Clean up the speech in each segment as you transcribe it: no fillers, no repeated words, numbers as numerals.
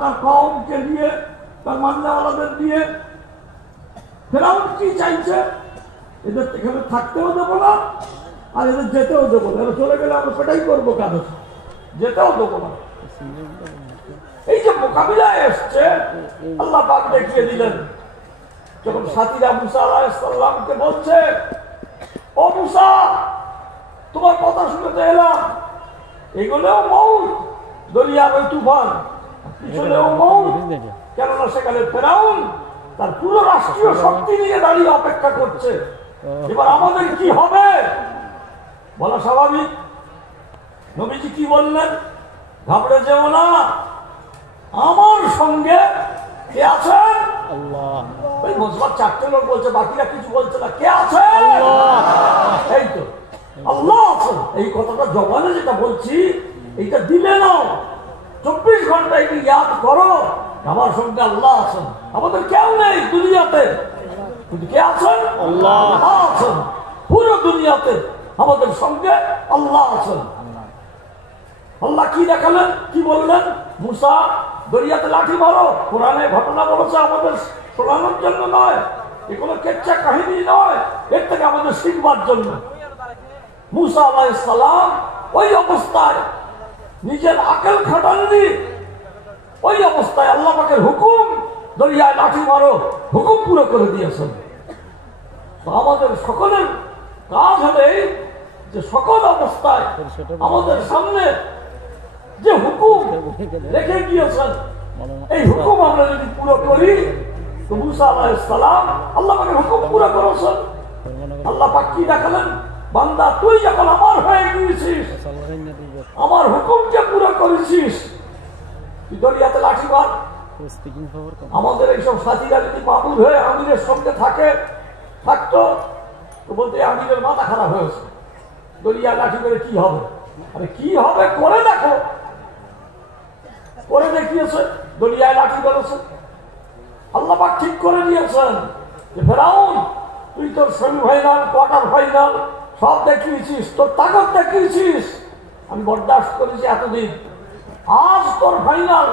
তার কওমকে নিয়ে, তার মান্নাওয়ালাদের নিয়ে ফেরাউন কি চাইছে? এদের এখানে থাকতেও দেবো না, আর এদের যেতেও দেবো না। এরা চলে গেলে আমরা সেটাই করবো, কেন যেতেও দেবো না। এই যে মোকাবিলায় এসছে, আল্লাহ পাক দেখিয়ে দিলেন। যখন সাথীরা মুসা আলাইহিস সালামকে বলছে, ও মুসা, তোমার কথা শুনতে এলাম, এগুলোও মউত, দরিয়ার ওই তুফান, পিছনেও মউত। কেননা সেখানে ফেরাউন তার পুরো রাষ্ট্রীয় শক্তি নিয়ে দাঁড়িয়ে অপেক্ষা করছে। এবার আমাদের কি হবে বলা স্বাভাবিক। নবীজি কি বললেন? ঘাবড়ে যেও না, আমার সঙ্গে কে আছেন? আল্লাহ। ওই মুসলমান চারটে লোক বলছে, বাকিরা কিছু বলছে না। কে আছেন? এই তো আল্লাহ আছেন। এই কথাটা জবানে যেটা বলছি, এইটা দিলে নাও, 24 ঘন্টা এটি ইয়াদ করো, আমার সঙ্গে আল্লাহ আছেন। আমাদের কেউ নেই দুনিয়াতে, কিন্তু কে আছেন? আল্লাহ আছেন। পুরো দুনিয়াতে আমাদের সঙ্গে আল্লাহ আছেন। আল্লাহ কি দেখালেন, কি বললেন? মুসা, দরিয়াতে লাঠি মারো। কোরআনে ঘটনা বলেছে, আমাদের শোনানোর জন্য নয়, এ কোনো কেচ্ছা কাহিনী নয়, এর থেকে আমাদের শিখবার জন্য। মুসা আলাইহিস সালাম ওই অবস্থায় নিজের আকল খাটাননি, ওই অবস্থায় আল্লাহ পাকের হুকুম, দরিয়ায় লাঠি মারো, হুকুম পুরো করে দিয়েছেন। আমাদের সকলের কাজ হবে যে সকল অবস্থায় আমাদের সামনে যে হুকুম রেখে গিয়েছেন, এই হুকুম আমরা যদি পুরো করি, তো মুসা আলাইহিস সালাম আল্লাহ পাকের হুকুম পুরো করেছেন। আল্লাহ পাক কি দেখালেন? বান্দা, তুই যখন আমার হয়ে গিয়েছিস, আমার হুকুমকে পুরো করেছিস, তুই দরিয়াতে লাঠি মার। আমাদের এইসব সাথীরা যদি মামুর হয়ে আমিরের সঙ্গে থাকতো, তো বলতে আমিরের মাথা খারাপ হয়েছে, দরিয়া লাঠি করে কি হবে? আরে কি হবে করে দেখো। করে দেখিয়েছে, দরিয়ায় লাঠি করেছে। আল্লাহ পাক ঠিক করে দিয়েছেন যে ফেরাউন, তুই তোর সেমি ফাইনাল, কোয়ার্টার ফাইনাল সব দেখিয়েছিস, তোর তাকত দেখিয়েছিস, আমি বরদাস্ত করেছি এতদিন। আজ তোর ফাইনাল,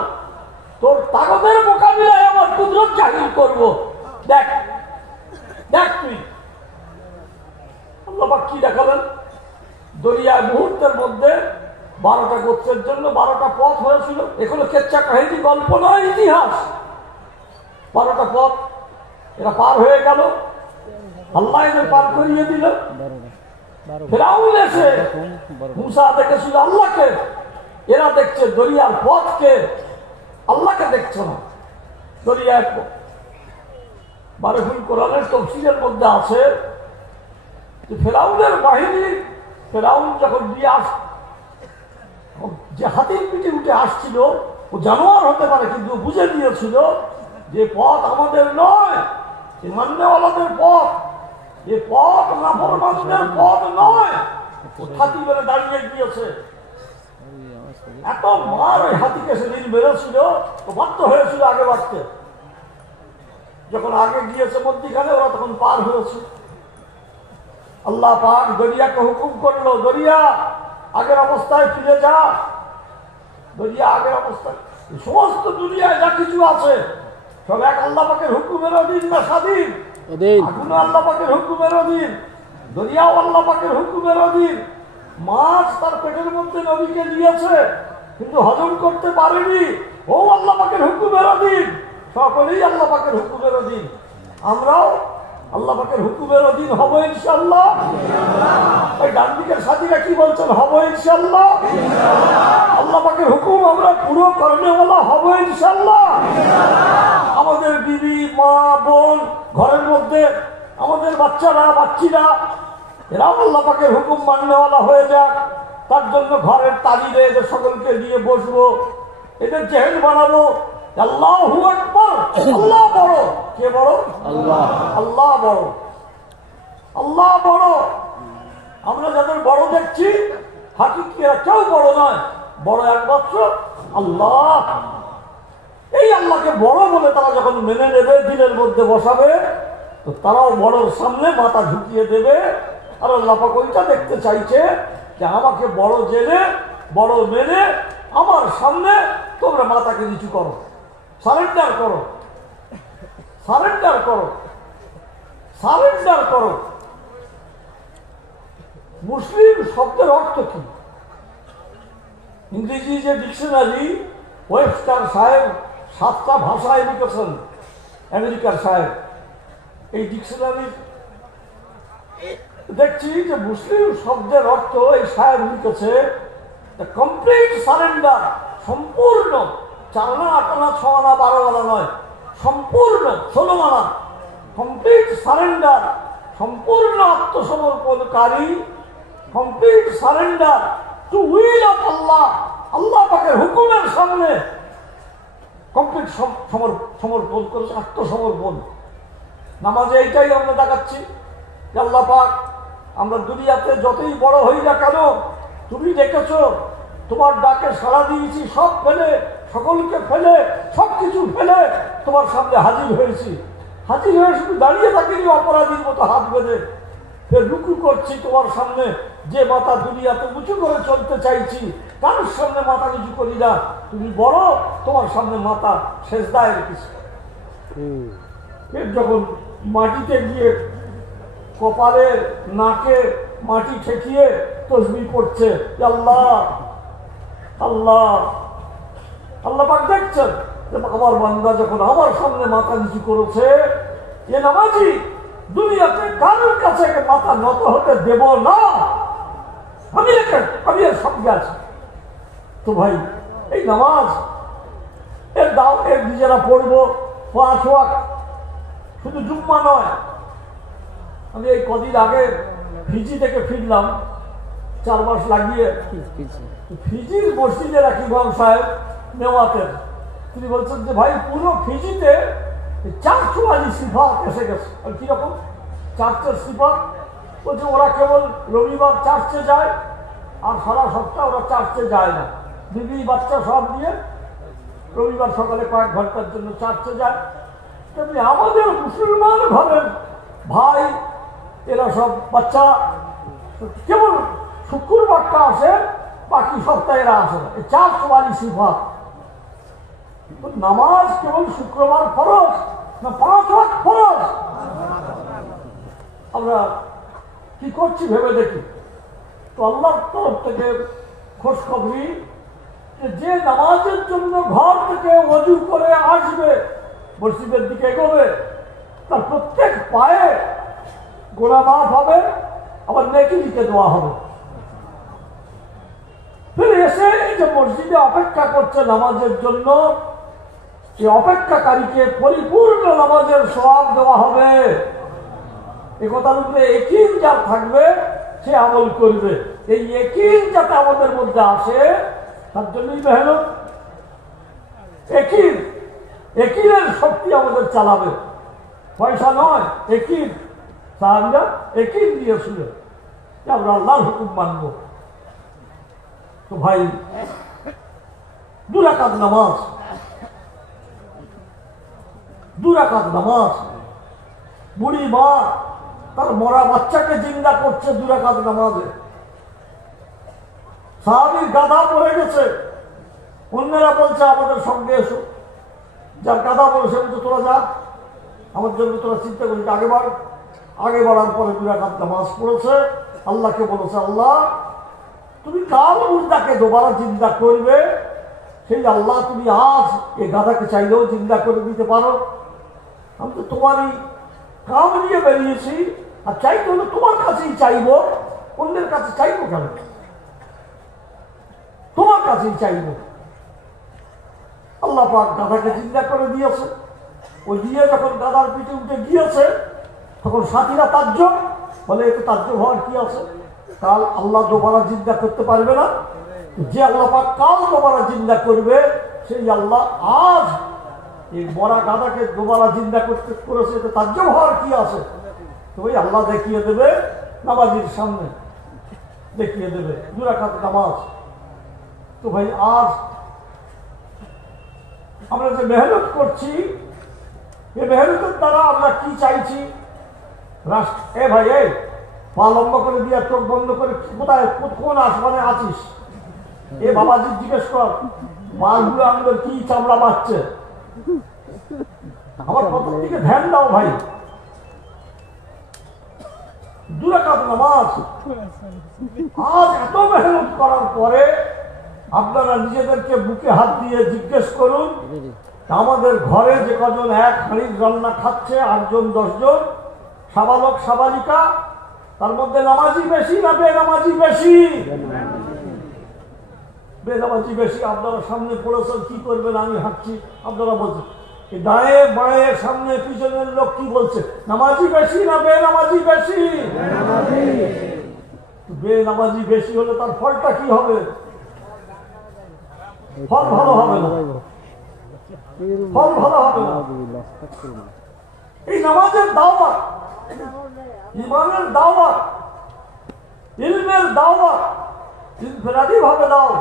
তোর তাকতের মোকাবিলায় আমার কুদরত জাহির করবো। দেখ দেখ তুই। আল্লাহ পাক কি দেখালেন? দরিয়ায় মুহূর্তের মধ্যে 12টা গোত্রের জন্য 12টা পথ হয়েছিল। এগুলো কেচ্ছা কাহিনী, গল্প নয়, ইতিহাস। 12টা পথ এরা পার হয়ে গেল, আল্লাহ এদের পার করিয়ে দিল। ফেরাউন এসে মুসা দেখেছিল আল্লাহকে, এরা দেখছে দরিয়ার পথকে, আল্লাহকে দেখছে না। দরিয়ার বারহুল কোরআনের তফসিরের মধ্যে আছে যে ফেরাউনের বাহিনী, ফেরাউন যখন যে হাতির পিঠে উঠে আসছিল, ও জানোয়ার হতে পারে, কিন্তু বুঝে দিয়েছিল যে পথ আমাদের নয়, মান্যওয়ালাদের পথ, এ পথ নাফরমানদের পথ নয়। ও হাতি মেরে দাঁড়িয়ে গিয়েছে। এত মার ওই হাতিকে সেদিন মেরেছিল, ও বাধ্য হয়েছিল আগে বাড়তে। যখন আগে গিয়েছে মধ্যিখানে, ওরা তখন পার হয়েছে। আল্লাহ পাক দরিয়াকে হুকুম করলো, দরিয়া আগের অবস্থায় ফিরে যা। দরিয়া আগের অবস্থায়, সমস্ত দুনিয়ায় যা কিছু আছে সব এক আল্লাহ পাকের হুকুমের অধীন না স্বাধীন? আগুনও আল্লাহ পাকের হুকুমের অধীন, দরিয়াও আল্লাহ পাকের হুকুমের অধীন। মাছ তার পেটের মধ্যে নবীকে দিয়েছে, কিন্তু হজম করতে পারেনি, ও আল্লাহ পাকের হুকুমের অধীন। সকলেই আল্লাহ পাকের হুকুমের অধীন। আমরাও আল্লাহ পাকের হুকুমের অধীন হবো ইনশাআল্লাহ। ওই ডান দিকের সাথীরা কি বলছেন? হবো ইনশাআল্লাহ। আল্লাহ পাকের হুকুম আমরা পুরো কর্মেওয়ালা হবো ইনশাআল্লাহ। আমাদের বিবি, মা, বোন, ঘরের মধ্যে আমাদের বাচ্চারা, বাচ্চিরা, এরাও আল্লাহ পাকের হুকুম মাননেওয়ালা হয়ে যাক। তার জন্য ঘরের তালিরে এদের সকলকে নিয়ে বসবো, এদের জেহেল বানাবো। আল্লাহু আকবার, আল্লাহ বড়। কে বড়? আল্লাহ। আল্লাহ বড়, আল্লাহ বড়। আমরা যাদের বড় দেখছি, হাকিকিরা কেউ বড় নয়, বড় একমাত্র আল্লাহ। এই আল্লাহকে বড় বলে তারা যখন মেনে নেবে, দিলের মধ্যে বসাবে, তো তারাও বড়র সামনে মাথা ঝুঁকিয়ে দেবে। আর আল্লাহ পাক ওইটা দেখতে চাইছে যে আমাকে বড় জেনে, বড় মেনে আমার সামনে তোমরা মাথাকে নিচু করো, সারেন্ডার করো, সারেন্ডার করো, সারেন্ডার করো। মুসলিম শব্দের অর্থ কি? ইংরেজি যে ডিকশনারি ওয়েবস্টার সাহেব 7টা ভাষায় লিখেছেন, আমেরিকার সাহেব, এই ডিকশনারি দেখছি যে মুসলিম শব্দের অর্থ এই সাহেব লিখেছে কমপ্লিট সারেন্ডার, সম্পূর্ণ, 4 আনা 8 আনা 6 আনা 12 আনা নয়, সম্পূর্ণ 16 আনা, কমপ্লিট সারেন্ডার, সম্পূর্ণ আত্মসমর্পণকারী, complete surrender to will of আল্লাহ, আল্লাহ পাকের হুকুমের সামনে কমপ্লিট সমর্পণ করেছে, আত্মসমর্পণ। নামাজে এইটাই আমরা দেখাচ্ছি যে আল্লাহ পাক, আমরা দুনিয়াতে যতই বড় হই না কেন, তুমি দেখেছ তোমার ডাকে সাড়া দিয়েছি, সব ফেলে, সকলকে ফেলে, সব কিছু ফেলে তোমার সামনে হাজির হয়েছি। হাজির হয়ে শুধু দাঁড়িয়ে থাকিনি অপরাধীর মতো হাত বেঁধে, ফের রুকু করছি তোমার সামনে, যে মাথা দুনিয়াতে উঁচু করে চলতে চাইছি, কারোর সামনে মাথা নিচু করি না, তুমি বড়, তোমার সামনে মাথা সেজদায় রেখেছি। ফের যখন মাটিতে গিয়ে কপালে নাকে মাটি ঠেকিয়ে তসবিহ পড়ছে, আল্লাহ আল্লাহ, আল্লাহ পাক দেখছেন আমার বান্দা যখন আমার সামনে মাথা নিচু করেছে, এ নামাজি দুনিয়াতে কারোর কাছে মাথা নত হতে দেব না, আমি এর সঙ্গে আছি। তো ভাই, এই নামাজ এর দাও, এর নিজেরা পড়বো 5 ওয়াক্ত, শুধু জুম্মা নয়। আমি এই কদিন আগে ফিজি থেকে ফিরলাম, 4 মাস লাগিয়ে। ফিজির মসজিদে রাখি ইমাম সাহেব নেওয়াতেন, তিনি বলছেন যে ভাই পুরো ফিজিতে 444 সিফাত এসে গেছে। আর কিরকম 4 সিফাত? বলছে ওরা কেবল রবিবার চার্চে যায়, আর সারা সপ্তাহ ওরা চার্চে যায় না, বিবি বাচ্চা সব নিয়ে রবিবার সকালে কয়েক ঘন্টার জন্য চার্চে যায়। তেমনি আমাদের মুসলমান ঘরের ভাই এরা সব বাচ্চা কেবল শুক্রবারটা আসে, বাকি সপ্তাহে এরা আসে না। 444 সিফাত। নামাজ কেবল শুক্রবার ফরজ না 5 ওয়াক্ত ফরজ? আমরা কি করছি ভেবে দেখি তো। আল্লাহর তরফ থেকে খোঁজখবরি যে নামাজের জন্য ঘর থেকে ওযু করে আসবে, মসজিদের দিকে এগোবে, তার প্রত্যেক পায়ে গোনাহ মাফ হবে, আবার নেকি লিখে দেওয়া হবে। ফিরে এসে এই যে মসজিদে অপেক্ষা করছে নামাজের জন্য, এই অপেক্ষাকারীকে পরিপূর্ণ নামাজের সওয়াব দেওয়া হবে। এই কথার উপরে ইয়াকিন যার থাকবে সে আমল করবে। এই ইয়াকিন যাতে আমাদের মধ্যে আসে, তার জন্যই মেহনত। ইয়াকিনের শক্তি আমাদের চালাবে, পয়সা নয়, ইয়াকিন। সাহাবীরা ইয়াকিন দিয়েছিল যে আমরা আল্লাহর হুকুম মানব। তো ভাই, 2 রাকাত নামাজ, 2 রাকাত নামাজ, বুড়ি মা তার মরা বাচ্চাকে জিন্দা করছে 2 রাকাত নামাজে। সাহাবীর গাধা পড়ে গেছে, অন্যেরা বলছে আমাদের সঙ্গে এসো। যার গাধা পড়েছে বলছে তোরা যা, আমার জন্য তোরা চিন্তা করিস। আগে বাড়ার পরে 2 রাকাত নামাজ পড়েছে, আল্লাহকে বলেছে আল্লাহ তুমি কাল মুর্দাকে দোবারা জিন্দা করবে, সেই আল্লাহ তুমি আজ এই গাধাকে চাইলেও জিন্দা করে দিতে পারো। আমি তো তোমারই কাম নিয়ে বেরিয়েছি, আর চাইতে হলে তোমার কাছেই চাইবো, অন্যের কাছে চাইবো কেন? তোমার কাছেই চাইবো। আল্লাহ পাক গাধাকে জিন্দা করে দিয়েছে। ওই দিয়ে যখন গাধার পিঠে উঠে গিয়েছে, তখন সাথীরা তাজ্জব বলে, এতে তাজ্জব হওয়ার কি আছে? কাল আল্লাহ দোবারা জিন্দা করতে পারবে না? যে আল্লাহ পাক কাল দোবারা জিন্দা করবে, সেই আল্লাহ আজ এই মরা গাধাকে দোবারা জিন্দা করেছে, এতে তাজ্জব হওয়ার কি আছে? তো ওই আল্লাহ দেখিয়ে দেবে নামাজির সামনে, দেখিয়ে দেবে 2 রাকাত নামাজ। তো ভাই, আজ আমরা যে মেহনত করছি, এই মেহনতের দ্বারা আমরা কি চাইছি? এ ভাই, এই পা লম্বা করে দিয়ে চোখ বন্ধ করে কোথায় কোন আসমানে আছিস? এ বাবাজি জিজ্ঞেস কর, মালগুলো আমাদের কি চামড়া পাচ্ছে। আমার কথার দিকে ধ্যান দাও ভাই। 2 রাকাত নামাজ আজ এত মেহনত করার পরে আপনারা নিজেদেরকে বুকে হাত দিয়ে জিজ্ঞেস করুন, আমাদের ঘরে যে কজন এক হাঁড়ির রান্না খাচ্ছে, 8 জন 10 জন সাবালক সাবালিকা, তার মধ্যে নামাজি বেশি না বেনামাজি বেশি? বেনামাজি বেশি। আপনারা সামনে পড়েছেন, কি করবেন? আমি হাঁটছি, আপনারা বলছেন ডায়ে বাঁয়ে সামনে পিছনের লোক কি বলছে? নামাজি বেশি না বেনামাজি বেশি? বেনামাজি বেশি হলে তার ফলটা কি হবে? ফল ভালো হবে না, ফল ভালো হবে না। এই নামাজের দাওয়াত, ইমানের দাওয়াত, ইলমের দাওয়াত ইনফিরাদি ভাবে দাও।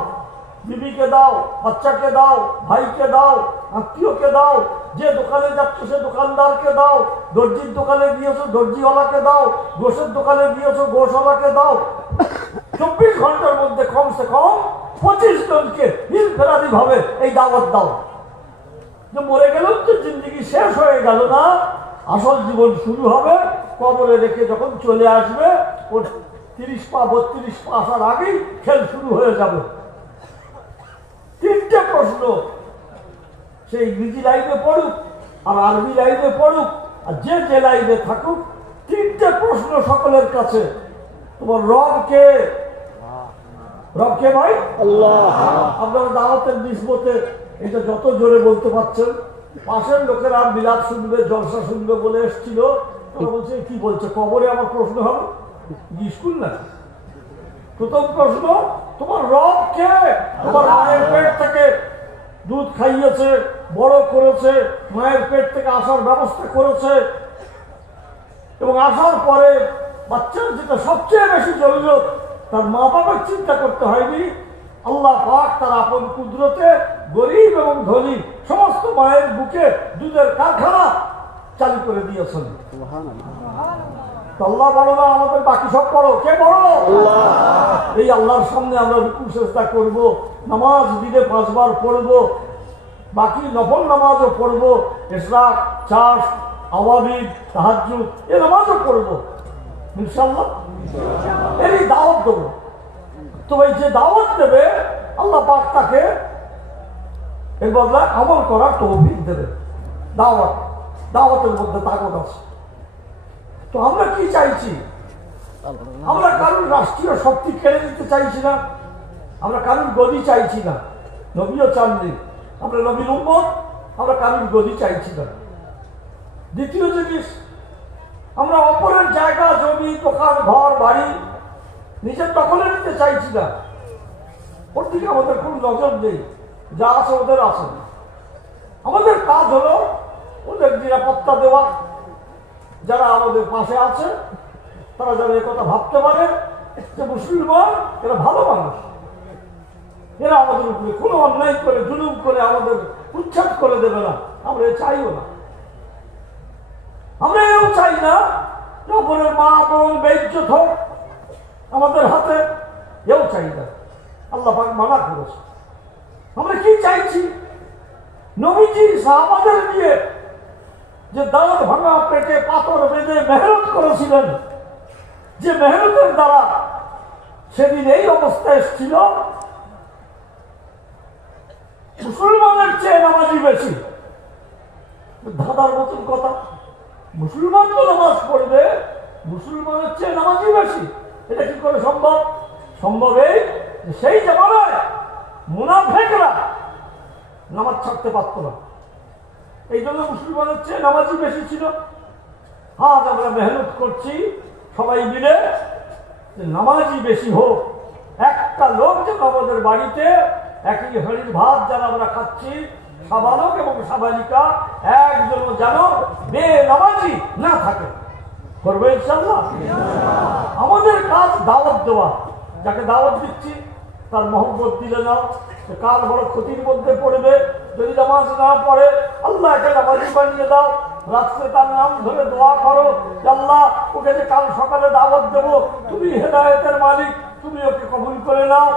বিবিকে দাও, বাচ্চাকে দাও, ভাইকে দাও, আত্মীয়কে দাও, যে দোকানে যাচ্ছ সে দোকানদারকে দাও, দর্জির দোকানে গিয়েছো দর্জিওয়ালাকে দাও, গোশের দোকানে গিয়েছো গোশওয়ালাকে দাও। 24 ঘন্টার মধ্যে কমসে কম 25 জনকে ইনফিরাদি ভাবে এই দাওয়াত দাও। যে মরে গেলেও তো জিন্দগি শেষ হয়ে গেল না, আসল জীবন শুরু হবে। কবরে রেখে যখন চলে আসবে, ওর 30 পা 32 পা আসার আগেই খেল শুরু হয়ে যাবে। 3টে প্রশ্ন, সে ইংরেজি লাইনে পড়ুক আর আরবি লাইনে পড়ুক আর যে যে লাইনে থাকুক, 3টে প্রশ্ন সকলের কাছে। তোমার রব কে? রব কে ভাই? আল্লাহ। আপনারা দাওয়াতের নিসবতে এটা যত জোরে বলতে পারছেন, পাশের লোকেরা মিলাদ শুনবে, জলসা শুনবে বলে এসেছিল, তারা বলছে কি বলছে, কবরে আমার প্রশ্ন হবে? স্কুল না। প্রথম প্রশ্ন, তোমার রব কে? তোমার মায়ের পেট থেকে দুধ খাইয়েছে, বড় করেছে, মায়ের পেট থেকে আসার ব্যবস্থা করেছে, এবং আসার পরে বাচ্চার যেটা সবচেয়ে বেশি জরুরত, তার মা বাবার চিন্তা করতে হয়নি। আল্লাহ পাক তার আপন কুদরতে গরিব এবং ধনী সমস্ত মায়ের বুকে দুধের কারখানা চালু করে দিয়েছেন। আল্লাহ বড় না, আমাদের বাকি সব বড়। কে বড়? এই আল্লাহর সামনে আমরা রুকু সেজদা করব, নামাজ দিনে 5 বার পড়ব, বাকি নফল নামাজও পড়ব, ইশরাক, চাষ, আওয়াবিদ, তাহাজ্জুদ এই নামাজও পড়ব ইনশাআল্লাহ। এই দাওয়াত দেবো। তো এই যে দাওয়াত দেবে, আল্লাহ পাক তাকে এর বদলায় আমল করার তৌফিক দেবে। দাওয়াতের মধ্যে তাকত আছে। তো আমরা কি চাইছি? আমরা কারোর রাষ্ট্রীয় শক্তি কেড়ে নিতে চাইছি না, আমরা কারোর গদি চাইছি না, নবীও চাননি। আমরা নবীর উম্মত, আমরা কারোর গদি চাইছি না। দ্বিতীয় জিনিস, আমরা অপরের জায়গা, জমি, দোকান, ঘর, বাড়ি নিজের দখলে নিতে চাইছি না। ওর দিকে আমাদের কোন নজর নেই, যা আছে ওদের আছে। আমাদের কাজ হলো ওদের নিরাপত্তা দেওয়া। যারা আমাদের পাশে আছে তারা যেন একথা ভাবতে পারে যে মুসলমান এরা ভালো মানুষ, এরা আমাদের উপরে কোনো অন্যায় করে জুলুম করে আমাদের উচ্ছেদ করে দেবে না। আমরা এ চাইও না। আমরা এও চাই না যে অপরের মা বোন বেইজ্জত হোক আমাদের হাতে, এও চাই না। আল্লাহ পাক মানা করেছে। আমরা কি চাইছি? নবীজি সাহাবাদের নিয়ে যে দাঁত ভাঙা পেটে পাথর বেঁধে মেহনত করেছিলেন, যে মেহনতের দ্বারা সেদিন এই অবস্থা এসেছিল, মুসলমানের চেয়ে নামাজি বেশি। ধাঁধার মতন কথা। মুসলমান তো নামাজ পড়বে, মুসলমানের চেয়ে নামাজি বেশি। এটা কি করে সম্ভব? সম্ভব এই সেই জামানায় মুনাফিকরা নামাজ ছাড়তে পারত না, এই জন্য মুসলমানের চেয়ে নামাজি বেশি ছিল। আজ আমরা মেহনত করছি সবাই মিলে যে নামাজি বেশি হোক। একটা লোক যেন আমাদের বাড়িতে একই হাঁড়ির ভাত যারা আমরা খাচ্ছি, সাবালক এবং সাবালিকা একজন যেন বেনামাজি না থাকে। করবে ইনশাআল্লাহ। আমাদের কাজ দাওয়াত দেওয়া। যাকে দাওয়াত দিচ্ছি তার মহব্বত দিলে নাও। কাল বড় ক্ষতির মধ্যে পড়বে যদি নামাজ না পড়ে, আল্লাহকে নামাজি বানিয়ে দাও। রাত্রে তার নাম ধরে দোয়া করো, আল্লাহ ওকে যে কাল সকালে দাওয়াত দেবো, তুমি হেদায়েতের মালিক, তুমি ওকে কবুল করে নাও।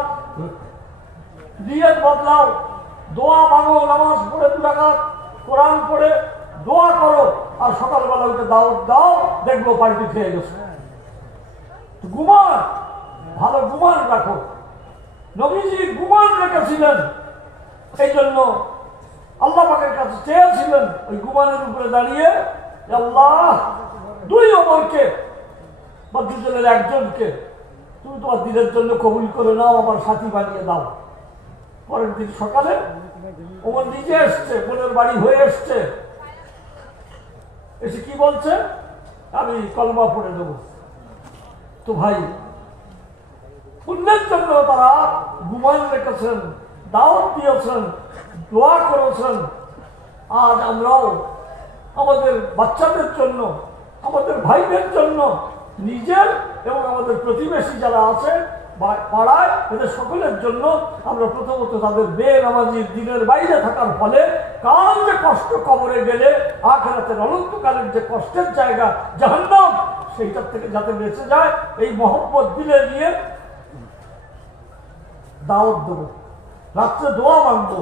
নিয়ত বদলাও, দোয়া মানো, নামাজ পড়ে 2 রাকাত কোরআন পড়ে দোয়া করো, আর সকালবেলা উঠে দাওয়াত দাও, দেখবো পাল্টি খেয়ে গেছে। ঘুমান, ভালো ঘুমান রাখো। নবীজি ঘুমান রেখেছিলেন, এই জন্য আল্লাহ পাকের কাছে চেয়েছিলেন ওই ঘুমানের উপরে দাঁড়িয়ে, আল্লাহ 2 ওমরকে বা 2 জনের একজনকে তুমি তোমার দিনের জন্য কবুল করে নাও, আমার সাথী বানিয়ে দাও। পরের দিন সকালে ওমর নিজে এসছে, বোনের বাড়ি হয়ে এসছে, এসে কি বলছে, আমি কলমা পড়ে দেব। তো ভাই পুণ্যের জন্য তারা ঘুমান রেখেছেন, দাওয়াত দিয়েছেন, দোয়া করেছেন। আজ আমরাও আমাদের বাচ্চাদের জন্য, আমাদের ভাইদের জন্য, নিজের এবং আমাদের প্রতিবেশী যারা আছে পাড়ায়, এদের সকলের জন্য আমরা প্রথমত তাদের বেনামাজির দিনের বাইরে থাকার ফলে কাল যে কষ্ট, কবরে গেলে আখিরাতের অনন্তকালের যে কষ্টের জায়গা জাহান্নাম, সেইটার থেকে যাতে বেঁচে যায়, এই মহব্বত দিলে নিয়ে দাওয়াত দেবো, রাত্রে দোয়া মানবো।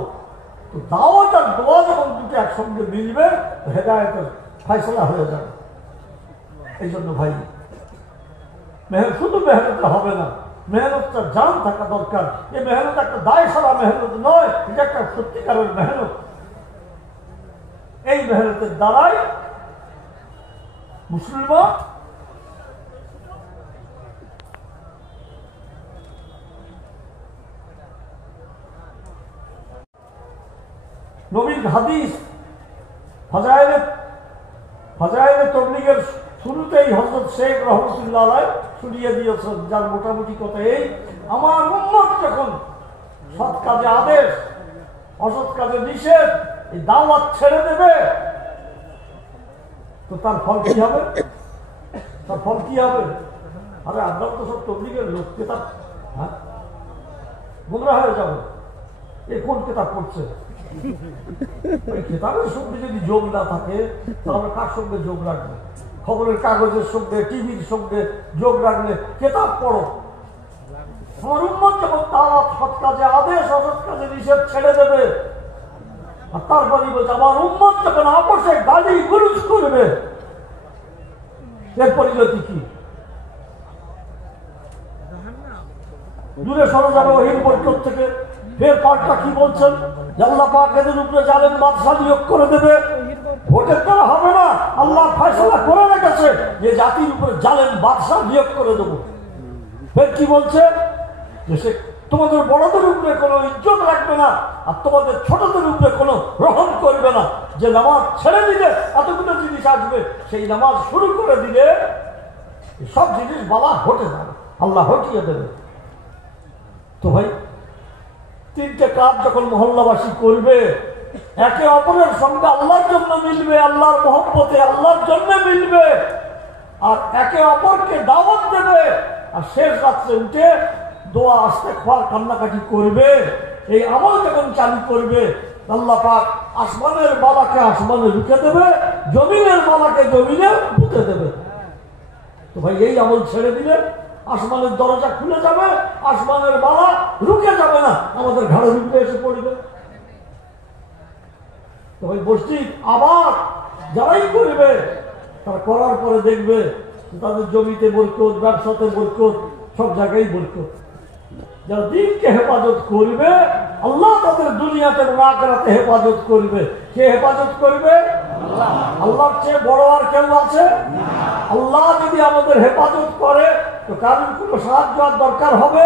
তো দাওয়াত আর দোয়া যখন দুটো একসঙ্গে মিলবে, হেদায়েতের ফয়সালা হয়ে যাবে। এই জন্য ভাই শুধু মেহনতে হবে না, মেহনতটা জান থাকা দরকার। এই মেহনত একটা দায় সারা মেহনত নয়, এটা একটা সত্যিকারের মেহনত। এই মেহনতের দ্বারাই মুসলমান নবীর হাদিস ফাজায়েলে তাবলীগের শুরুতেই হযরত শেখ রহমতুল্লাহ আলাইহি শুনিয়ে দিয়েছেন, যার মোটামুটি কথা এই, আমার উম্মত যখন সৎ কাজে আদেশ, অসৎ কাজে নিষেধ, এই দাওয়াত ছেড়ে দেবে, তো তার ফল কি হবে? তার ফল কি হবে? আরে আমরা তো সব তাবলীগের লোক, কেতাব গোমরা হয়ে যাবে। এই কোন কেতাব পড়ছে? কেতাবের সঙ্গে যদি যোগ না থাকে, তাহলে কার সঙ্গে যোগ রাখবে? খবরের কাগজের সঙ্গে, টিভির সঙ্গে যোগ রাখলে কেতাব পড়ো। আমার উম্মত যখন দাওয়াত, সৎ কাজে আদেশ, অসৎ কাজে নিষেধ ছেড়ে দেবে, আর তারপরে বলছে আমার উম্মত যখন আপোষে গালি গুরুজ করবে, এর পরিণতি কি? দূরে সরে যাবে ওহির বরকত থেকে। ফের পাকটা কি বলছেন? আল্লাহ পাক এদের উপরে জালেম বাদশা নিয়োগ করে দেবে। ভোটের দ্বারা হবে না, আল্লাহ ফয়সালা করে রেখেছে যে জাতির উপরে জালেম বাদশা নিয়োগ করে দেবো। ফের কি বলছে? যে সে তোমাদের বড়দের উপরে কোনো ইজ্জত রাখবে না, আর তোমাদের ছোটদের উপরে কোনো রহম করবে না। যে নামাজ ছেড়ে দিলে এতগুলো জিনিস আসবে, সেই নামাজ শুরু করে দিলে সব জিনিস বলা হটে যাবে, আল্লাহ হটিয়ে দেবে। তো ভাই 3টে কাজ যখন মহল্লাবাসী করবে, একে অপরের সঙ্গে আল্লাহর জন্য মিলবে, আল্লাহর মহব্বতে আল্লাহর জন্য মিলবে, আর একে অপরকে দাওয়াত দেবে, আর শেষ রাত্রে উঠে দোয়া আস্তে খাওয়ার কান্নাকাটি করবে, এই আমল যখন চালু করবে, আল্লাহ পাক আসমানের বালাকে আসমানে রুখে দেবে, জমিনের বালাকে জমিনে পুঁতে দেবে। তো ভাই এই আমল ছেড়ে দিলে আসমানের দরজা খুলে যাবে, আসমানের বালা রুকে যাবে না, আমাদের ঘাড়ের উপরে এসে পড়বে। তো ভাই মসজিদ আবার যারাই করবে, তারা করার পরে দেখবে তাদের জমিতে বরকত, ব্যবসাতে বরকত, সব জায়গায় বরকত। যারা দিনকে হেফাজত করবে, আল্লাহ তাদের দুনিয়াতে এবং আখিরাতে হেফাজত করবে। কে হেফাজত করবে? আল্লাহর চেয়ে বড় আর কেউ আছে? আল্লাহ যদি আমাদের হেফাজত করে, তো কারণ কোনো সাহায্য আর দরকার হবে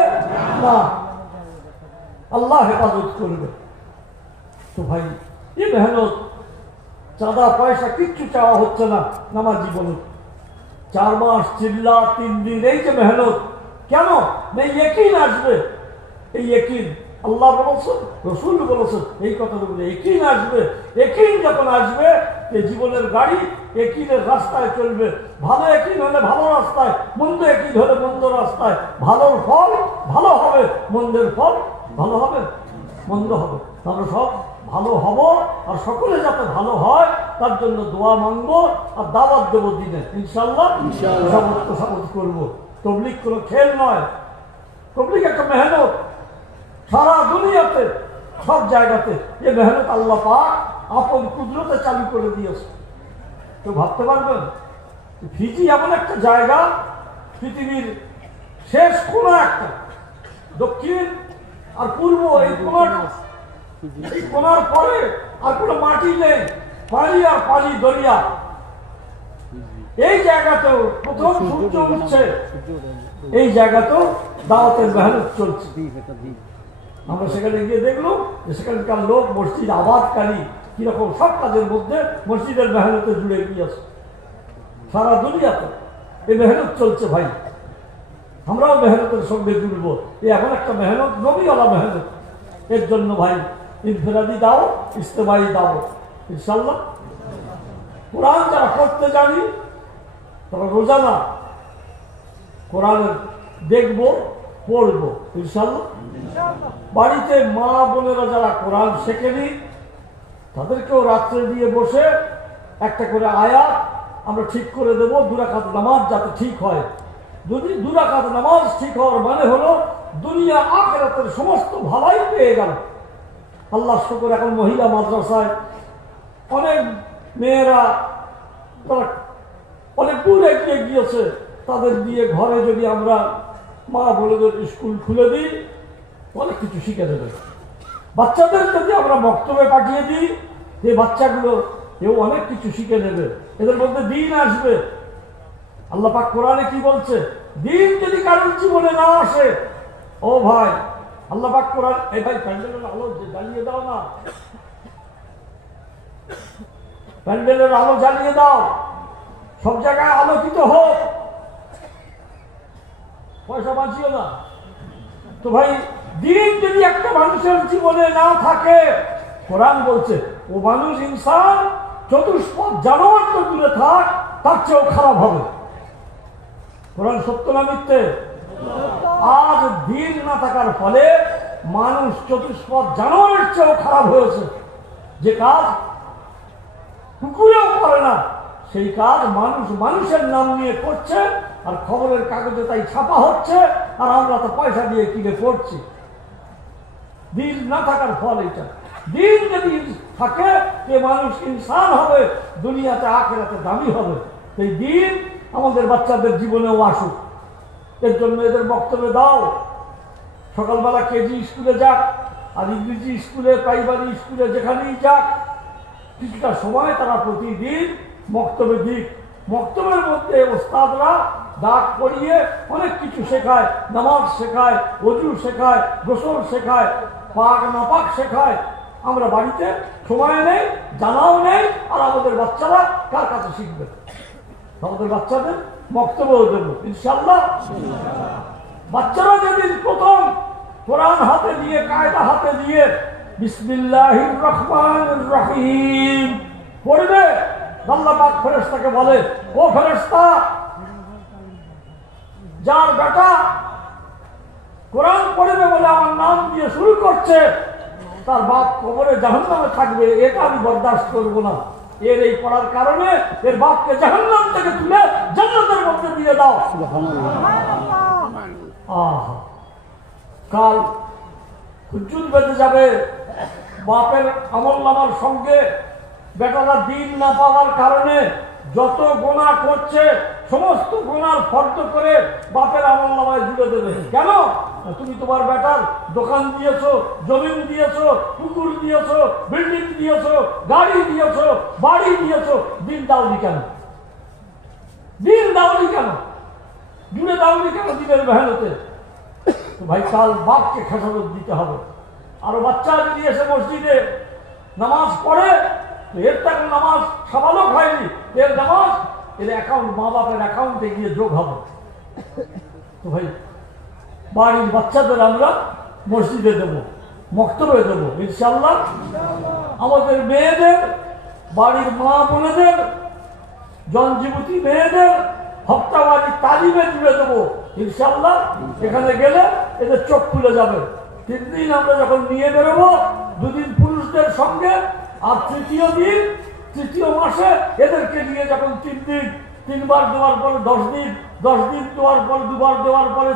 না, আল্লাহ হেফাজত করবে। তো ভাই এই মেহনত, চাঁদা পয়সা কিচ্ছু চাওয়া হচ্ছে না নামাজ জীবনে। 4 মাস চিল্লা 3 দিন, এই যে মেহনত, কেন? এই ইয়াকিন আসবে, এই ইয়াকিন আল্লাহ বলেছেন, রসুল বলেছেন, এই কথাগুলো ইয়াকিন আসবে। ইয়াকিন যখন আসবে, এই জীবনের গাড়ি ইয়াকিনের রাস্তায় চলবে। ভালো ইয়াকিন হলে ভালো রাস্তায়, মন্দ ইয়াকিন হলে মন্দ রাস্তায়। ভালোর ফল ভালো হবে, মন্দের ফল ভালো হবে, মন্দ হবে। আমরা সব ভালো হব, আর সকলে যাতে ভালো হয় তার জন্য দোয়া মানবো, আর দাওয়াত দেবো দিনে ইনশাআল্লাহ। সাবত করবো। তবলিগ কোনো খেল নয়, তবলিগ একটা মেহনত। সারা দুনিয়াতে সব জায়গাতে এ মেহনত আল্লাহ পাক আপন কুদরতে চালু করে দিয়েছে। তো ভাবতে পারবেন ফিজি এমন একটা জায়গা, পৃথিবীর শেষ কোন একটা, দক্ষিণ আর পূর্ব এই কোনার পরে আর কোনো মাটি নেই, পানি আর পানি দরিয়া। এই জায়গাতেও প্রথম সূর্য উঠছে, এই জায়গাতেও দাওয়াতের মেহনত চলছে। আমরা সেখানে গিয়ে দেখলো যে সেখানকার লোক মসজিদ আবাদকারী কিরকম সব কাজের মধ্যে মসজিদের মেহনতে জুড়ে গিয়েছে। সারা দুনিয়াতে এই মেহনত চলছে ভাই, আমরাও মেহনতের সঙ্গে জুড়বো। এই এখন একটা মেহনত, নবীওয়ালা মেহনত। এর জন্য ভাই ইনফিরাদি দাও, ইস্তেমাই দাও ইনশাল্লাহ। কোরআন যারা পড়তে জানি তারা রোজানা কোরআনের দেখবো, পড়বো ইনশাল্লাহ। বাড়িতে মা বোনেরা যারা কোরআন শেখেনি তাদেরকেও রাত্রে দিয়ে বসে একটা করে আয়াত আমরা ঠিক করে দেবো। 2 রাকাত নামাজ যাতে ঠিক হয়। যদি 2 রাকাত নামাজ ঠিক হওয়ার মানে হলো দুনিয়া আখিরাতের সমস্ত ভালাই পেয়ে গেল। আল্লাহ শুকর, এখন মহিলা মাদ্রাসায় অনেক মেয়েরা তারা অনেক দূর এগিয়ে গিয়েছে, তাদের দিয়ে ঘরে যদি আমরা মা বোনেদের স্কুল খুলে দিই অনেক কিছু শিখে দেবে। বাচ্চাদের যদি আমরা বক্তব্যে পাঠিয়ে দিই, যে বাচ্চাগুলো এও অনেক কিছু শিখে নেবে, এদের মধ্যে দিন আসবে। আল্লাহ পাক কোরআনে কি বলছে? দিন যদি কারোর জীবনে না আসে, ও ভাই আল্লাহ পাক কোরআন, এই ভাই প্যান্ডেলের আলো জ্বালিয়ে দাও না, প্যান্ডেলের আলো জ্বালিয়ে দাও, সব জায়গায় আলোকিত হোক, পয়সা বাঁচিও না। তো ভাই দিন যদি একটা মানুষের জীবনে না থাকে, কোরআন বলছে ও মানুষ, ইনসান চতুষ্পদ জানোয়ার তো দূরে থাক, তার চেয়েও খারাপ হবে। কোরআন সত্য না মিথ্যে? আজ দিন না থাকার ফলে মানুষ চতুষ্পদ জানোয়ারের চেয়েও খারাপ হয়েছে। যে কাজ কুকুরেও করে না সেই কাজ মানুষ মানুষের নাম নিয়ে করছে, আর খবরের কাগজে তাই ছাপা হচ্ছে, আর আমরা তো পয়সা দিয়ে কিনে পড়ছি। দিন না থাকার ফল এটা। দিন যদি থাকে যে মানুষ ইনসান হবে, দুনিয়াতে আখিরাতে দামি হবে। এই দিন আমাদের বাচ্চাদের জীবনেও আসুক। এর জন্য এদের বক্তব্য দাও, সকালবেলা কেজি স্কুলে যাক আর ইংরেজি স্কুলে, প্রাইমারি স্কুলে, যেখানেই যাক, কিছুটা সময় তারা প্রতিদিন বক্তব্য দিক। বক্তব্যের মধ্যে ওস্তাদরা ডাক পড়িয়ে অনেক কিছু শেখায়, নামাজ শেখায়, ওযু শেখায়, গোসল শেখায়, পাক নাপাক শেখায়। আমরা বাড়িতে সময় নেই, জানাও নেই, আর আমাদের বাচ্চারা কার কাছে শিখবে? আমাদের বাচ্চাদের বক্তব্য দেবো ইনশাল্লাহ। বাচ্চারা যেদিন প্রথম কোরআন হাতে দিয়ে, কায়দা হাতে দিয়ে বিসমিল্লাহির রহমানির রহিম পড়বে, আল্লাহ পাক ফেরেশতাকে বলে, ও ফেরেশতা, যার বেটা কোরআন পড়বে বলে আমার নাম দিয়ে শুরু করছে, তার বাপ কবরে জাহান্নামে থাকবে, এটা আমি বরদাস্ত করবো না। এর এই পড়ার কারণে এর বাপকে জাহান্নাম থেকে তুলে জান্নাতের মধ্যে দিয়ে দাও। কাল হুজ্জুত বেঁধে যাবে, বাপের আমলনামার সঙ্গে বেটারা দিন না পাওয়ার কারণে যত গুনাহ করছে সমস্ত গুনার ফর্দ করে বাপের আমলনামায় জুড়ে দেবে। কেন? তুমি তোমার বেটার দোকান দিয়েছো, জমিন দিয়েছো, পুকুর দিয়েছো, বিল্ডিং দিয়েছো, গাড়ি দিয়েছো, বাড়ি দিয়েছো, দিন দাওনি কেন? দিন দাওনি কেন? জুড়ে দাওনি কেন দিনের মেহনতে? তো ভাই কাল বাপকে খেসারত দিতে হবে। আরো বাচ্চা যদি এসে মসজিদে নামাজ পড়ে, এর তো এখন নামাজ সাবালক হয়নি, এর নামাজ এর অ্যাকাউন্ট মা বাপের অ্যাকাউন্টে গিয়ে যোগ হবে। তো ভাই বাড়ির বাচ্চাদের আমরা মসজিদে দেবো, মক্তবে দেবো ইনশাল্লাহ। আমাদের মেয়েদের, বাড়ির মা বোনেদের, জনজীবতী মেয়েদের হপ্তাবাড়ি তালিমে জুড়ে দেবো ইনশাল্লাহ। এখানে গেলে এদের চোখ খুলে যাবে। 3 দিন আমরা যখন নিয়ে বেরোবো, 2 দিন পুরুষদের সঙ্গে, আর তৃতীয় দিন, তৃতীয় মাসে এদেরকে নিয়ে যখন 3 দিন, 3 বার দেওয়ার পরে 10 দিন, 10 দিন দেওয়ার পরে 2 বার দেওয়ার পরে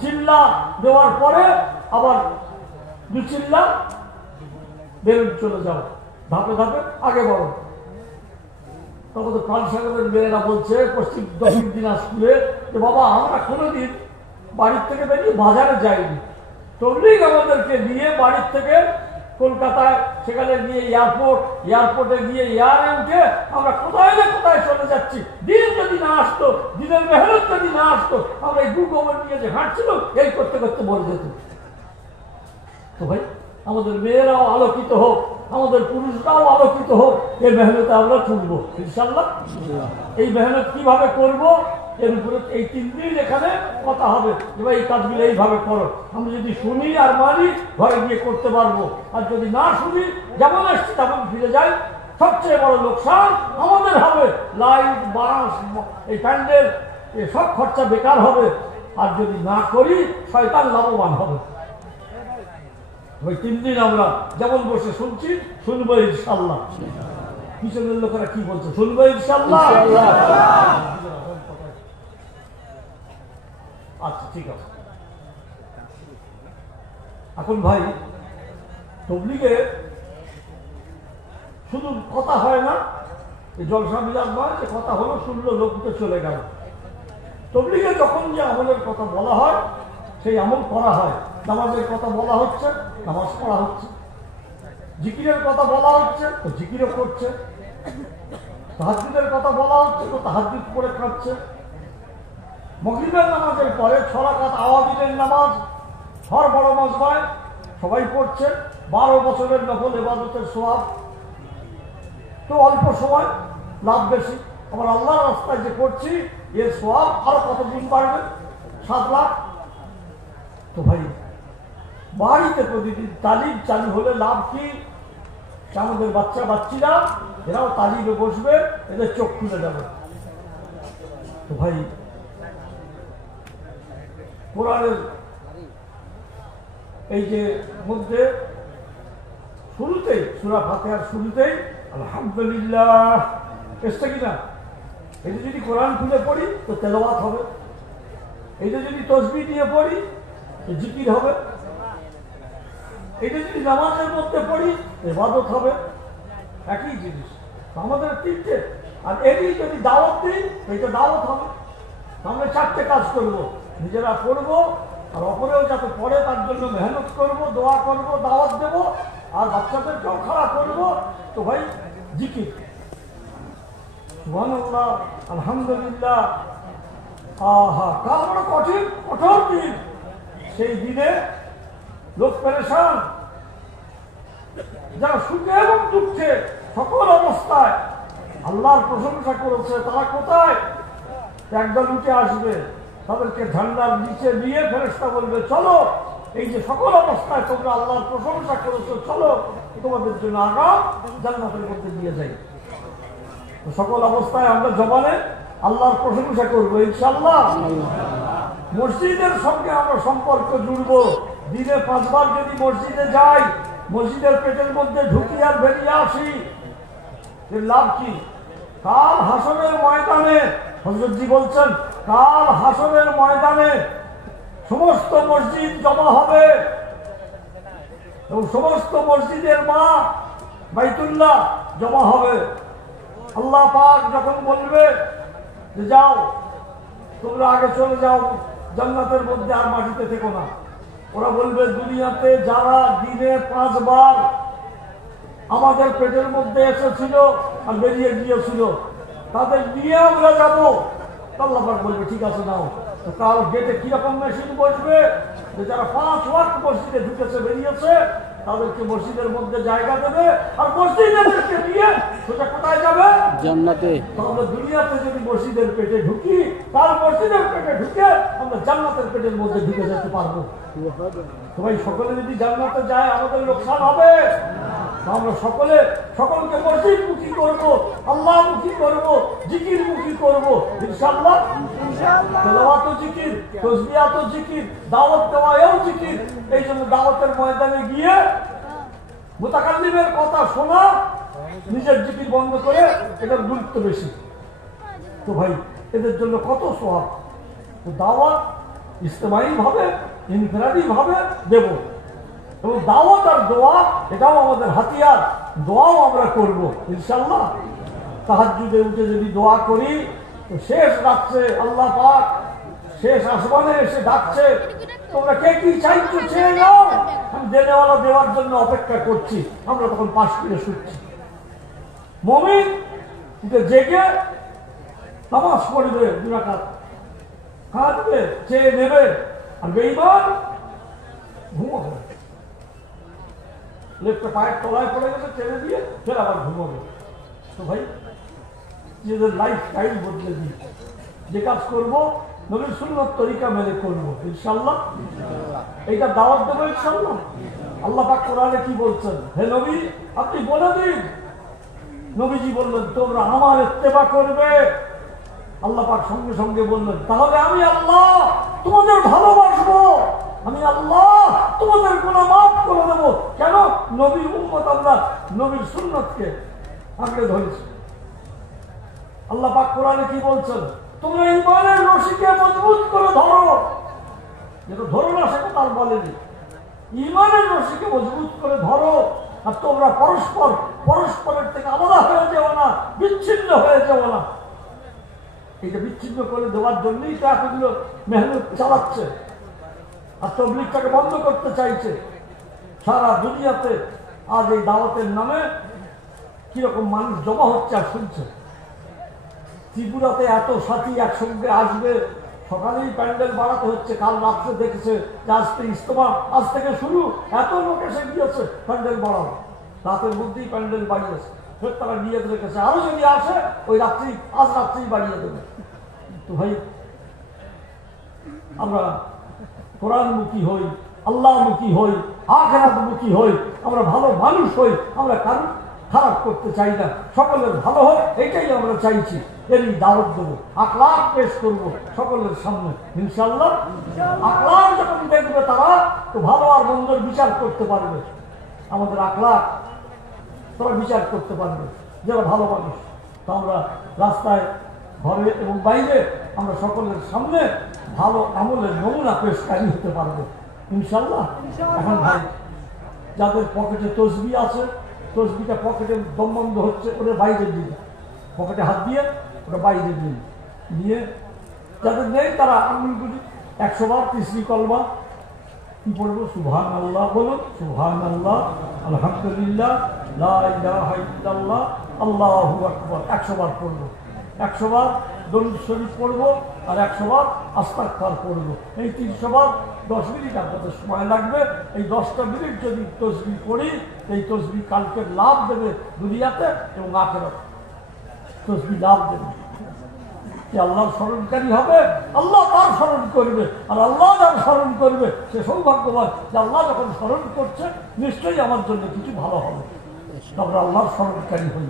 চিল্লা দেওয়ার পরে আবার চিল্লা বেরোন চলে যাও, ধাপে ধাপে আগে বড়। তখন তো পানসাগরের মেয়েরা বলছে পশ্চিম দক্ষিণ দিনাজপুরে যে বাবা আমরা কোনোদিন বাড়ির থেকে বেরিয়ে বাজারে যাইনি, তবলিগ আমাদেরকে নিয়ে বাড়ির থেকে কলকাতায় সেখানে গিয়ে এয়ারপোর্টে গিয়ে এয়ারে উঠে আমরা কোথায় না কোথায় চলে যাচ্ছি। দিন যদি না আসতো, দিনের মেহনত যদি না আসতো, আমরা এই গোবর নিয়ে যে হাঁটছিল এই করতে করতে মরে যেত। তো ভাই আমাদের মেয়েরাও আলোকিত হোক, আমাদের পুরুষরাও আলোকিত হোক, এই মেহনতে আমরা চলবো ইনশাল্লাহ। এই মেহনত কিভাবে করব এর উপরে এই 3 দিন এখানে কথা হবে যে ভাই এই কাজগুলো এইভাবে করো। আমরা যদি শুনি আর মানি ঘরে গিয়ে করতে পারবো, আর যদি না শুনি যেমন আসছি তেমন ফিরে যাই, সবচেয়ে বড় লোকসান আমাদের হবে। লাইট, বাঁশ, এই প্যান্ডেল, এই সব খরচা বেকার হবে। আর যদি না করি শয়তান লাভবান হবে। ওই 3 দিন আমরা যেমন বসে শুনছি শুনবো ইনশাল্লাহ। পিছনের লোকেরা কি বলছে শুনবো ইনশাল্লাহ। আচ্ছা ঠিক আছে। এখন ভাই তবলিগে শুধু কথা হয় না, জলসা বিলাস নয় যে কথা হলো শুনলো লোককে চলে গেল। তবলিগে যখন যে আমলের কথা বলা হয় সেই আমল করা হয়। নামাজের কথা বলা হচ্ছে, নামাজ পড়া হচ্ছে। জিকিরের কথা বলা হচ্ছে তো জিকিরও করছে। তাহাজ্জুদের কথা বলা হচ্ছে তো তাহাজ্জুদ করে খাচ্ছে। মাগরিবের নামাজের পরে 6 রাকাত আওয়াবিলের নামাজ হর বড় মজমায় সবাই পড়ছে। 12 বছরের নফল ইবাদতের সওয়াব। তো অল্প সময় লাভ বেশি। আবার আল্লাহর রাস্তায় যে করছি এর সওয়াব আরো কত গুণ বাড়বে, 7 লাখ। তো ভাই বাড়িতে প্রতিদিন তালিম চালু হলে লাভ কি? আমাদের বাচ্চা বাচ্চিরা এরাও তালিমে বসবে, এদের চোখ খুলে যাবে। তো ভাই কোরআনের এই যে মধ্যে শুরুতেই সূরা ফাতিহার শুরুতেই আলহামদুলিল্লাহ এসছে কিনা? এটা যদি কোরআন খুলে পড়ি তো তেলাওয়াত হবে, এটা যদি তাসবিহ দিয়ে পড়ি তো জিকির হবে, এটা যদি নামাজের মধ্যে পড়ি ইবাদত হবে। একই জিনিস আমাদের 3টে। আর এটি যদি দাওয়াত দিই এটা দাওয়াত হবে। আমরা 4টে কাজ করব, নিজেরা পড়বো আর অপরেও যাতে পড়ে তার জন্য মেহনত করব, দোয়া করব, দাওয়াত দেব, আর বাচ্চাদেরকেও খাড়া করব। তো ভাই জিকির সুবহানাল্লাহ আলহামদুলিল্লাহ। আহা কাল বড় কঠোর দিন। সেই দিনে লোক পেরেশান, যারা সুখে এবং দুঃখে সকল অবস্থায় আল্লাহর প্রশংসা করেছে তারা কোথায়? একদল উঠে আসবে, তাদেরকে ঝান্ডার নিচে নিয়ে ফেরেশতা বলবে চলো, এই যে সকল অবস্থায় তোমরা আল্লাহর প্রশংসা করেছো, চলো তোমাদের জন্য আগাম জান্নাতের মধ্যে দিয়ে যাই। সকল অবস্থায় আমরা জবানে আল্লাহর প্রশংসা করবো ইনশাআল্লাহ। মসজিদের সঙ্গে আমরা সম্পর্ক জুড়বো। দিনে 5 বার যদি মসজিদে যাই, মসজিদের পেটের মধ্যে ঢুকি আর বেরিয়ে আসি, এর লাভ কি? কাল হাসরের ময়দানে হযরতজি বলছেন কাল হাসরের ময়দানে সমস্ত মসজিদ জমা হবে এবং সমস্ত মসজিদের মা বাইতুল্লাহ জমা হবে। আল্লাহ পাক যখন বলবে যে যাও তোমরা আগে চলে যাও জান্নাতের মধ্যে, আর মাটিতে থেকো না, ওরা বলবে দুনিয়াতে যারা দিনে 5 বার আমাদের পেটের মধ্যে এসেছিল আর বেরিয়ে গিয়েছিল তাদের নিয়ে আমরা যাবো। আল্লাহ পাক বলবে ঠিক আছে নাও। তো কাল গেটে কিরকম মেশিন বসবে যে যারা 5 ওয়াক্ত মসজিদে ঢুকেছে বেরিয়েছে তাদেরকে মসজিদের মধ্যে জায়গা দেবে, আর মসজিদেরকে নিয়ে সেটা কোথায় যাবে? জান্নাতে। তাহলে দুনিয়াতে যদি মসজিদের পেটে ঢুকি, তার মসজিদের পেটে ঢুকে আমরা জান্নাতের পেটের মধ্যে ঢুকে যেতে পারবো। সবাই সকলে যদি জান্নাতে যায় আমাদের লোকসান হবে। আমরা সকলকে মসজিদ মুখী করবো, আল্লাহ মুখী করবো, জিকির মুখী করবো ইনশাআল্লাহ। তেলাওয়াত ও জিকির, তাসবিহাত ও জিকির, দাওয়াত দেওয়াও জিকির। এই জন্য দাওয়াতের ময়দানে গিয়ে মুতাকাল্লিমের কথা শোনা, নিজের জিকির বন্ধ করে, এটার গুরুত্ব বেশি। তো ভাই এদের জন্য কত সওয়াব। দাওয়াত ইজতিমাই ভাবে ইনফিরাদি ভাবে দেব। এবং দাওয়াত আর দোয়া এটাও আমাদের হাতিয়ার, দোয়াও আমরা করব ইনশাআল্লাহ। তাহাজ্জুদে উঠে যদি দোয়া করি তো শেষ রাত্রে আল্লাহ পাক শেষ আসমানে এসে ডাকছে, তোমরা কে কি চাইছো চেয়ে নাও, আমি দেনেওয়ালা দেওয়ার জন্য অপেক্ষা করছি। আমরা তখন পাশ ফিরে শুচ্ছি। মুমিন জেগে নামাজ পড়বে, 2 রাকাত কাঁদবে, চেয়ে নেবে। আর বেঈমান ঘুমাবে, লেপটা পায়ের তলায় পড়ে গেছে, ছেড়ে দিয়ে ফের আবার ঘুমাবে। তো ভাই নিজেদের লাইফ স্টাইল বদলে দিই, যে কাজ করবো নবীর সুন্নাত তরিকা মেনে করবো ইনশাআল্লাহ। এইটা দাওয়াত দেবো ইনশাআল্লাহ। আল্লাহ পাক কোরআনে কি বলছেন? হে নবী আপনি বলে দিন। নবীজি বললেন তোমরা আমার ইত্তেবা করবে। আল্লাহ পাক সঙ্গে সঙ্গে বললেন তাহলে আমি আল্লাহ তোমাদের ভালোবাসবো, আমি আল্লাহ তোমাদের গুনাহ মাফ করে দেবো। কেন? নবীর উম্মত আমরা নবীর সুন্নাতকে আঁকড়ে ধরেছি। আল্লাহ পাক কোরআনে কি বলছেন? তোমরা ঈমানের রশিকে মজবুত করে ধরো। যেটা ধরো না সেটা তার বলেনি। ঈমানের রশিকে মজবুত করে ধরো, আর তোমরা পরস্পরের থেকে আলাদা হয়ে যাও না, বিচ্ছিন্ন হয়ে যাও না। এটা বিচ্ছিন্ন করে দেওয়ার জন্যই তো এতগুলো মেহনত চালাচ্ছে, আর তাবলীগটাকে বন্ধ করতে চাইছে। সারা দুনিয়াতে আজ এই দাওয়াতের নামে কিরকম মানুষ জমা হচ্ছে আর শুনছে। ত্রিপুরাতে এত সাথী একসঙ্গে আসবে, সকালেই প্যান্ডেল বাড়াতে হচ্ছে। কাল রাত্রে দেখেছে যে আজ থেকে ইজতেমা, আজ থেকে শুরু, এত লোক এসে গিয়েছে প্যান্ডেল বাড়ানো, রাতের মধ্যেই প্যান্ডেল বাড়িয়েছে। ফের তারা নিয়ে রেখেছে আরো যদি আসে ওই রাত্রি, আজ রাত্রেই বাড়িয়ে দেবে। তো ভাই আমরা কোরআনমুখী হই, আল্লাহমুখী হই, আখিরাতমুখী হই, আমরা ভালো মানুষ হই। আমরা কারণ খারাপ করতে চাই না, সকলের ভালো হোক এটাই আমরা চাইছি। এরই দাওয়াত দেবো, আখলাক পেশ করবো সকলের সামনে ইনশাআল্লাহ। আখলাক যখন দেখবে তারা, তো ভালো আর মন্দর বিচার করতে পারবে। আমাদের আখলাক তারা বিচার করতে পারবে যারা ভালো মানুষ। তো আমরা রাস্তায়, ঘরে এবং বাইরে আমরা সকলের সামনে ভালো আমলের নমুনা পেশকারী হতে পারবো ইনশাআল্লাহ। এখন ভাই যাদের পকেটে তসবিহ আছে, তসবিটা পকেটে দম বন্ধ হচ্ছে, ওটা বাইরে দিন, পকেটে হাত দিয়ে ওটা বাইরে দিন। দিয়ে যাদের নেই তারা আঙুলগুলি 100 বার তিসরি কলমা কি পড়বো? সুবহানাল্লাহ বলুন, সুবহানাল্লাহ, আলহামদুলিল্লাহ, লা ইলাহা ইল্লাল্লাহ, আল্লাহু আকবার 100 বার পড়বো। 100 বার দরুদ শরীফ পড়বো, আর 100 বার আস্তাগফার পড়বো। এই 300 বার 10 মিনিট আপনাদের সময় লাগবে। এই 10টা মিনিট যদি তসবিহ পড়ি, এই তসবিহ কালকে লাভ দেবে দুনিয়াতে এবং আখিরাতে। তসবিহ লাভ দেবে, যে আল্লাহর স্মরণকারী হবে, আল্লাহ তার স্মরণ করবে, আর আল্লাহ যার স্মরণ করবে সে সৌভাগ্যবান, যে আল্লাহ যখন স্মরণ করছে নিশ্চয়ই আমার জন্য কিছু ভালো হবে। আমরা আল্লাহর স্মরণকারী হই।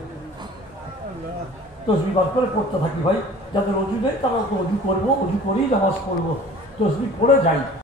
তসবিহ বার করে পড়তে থাকি ভাই। যাদের অজু নেই তারা তো অজু করবো, অজু করেই নামাজ পড়বো, তসবিহ পড়ে যাই।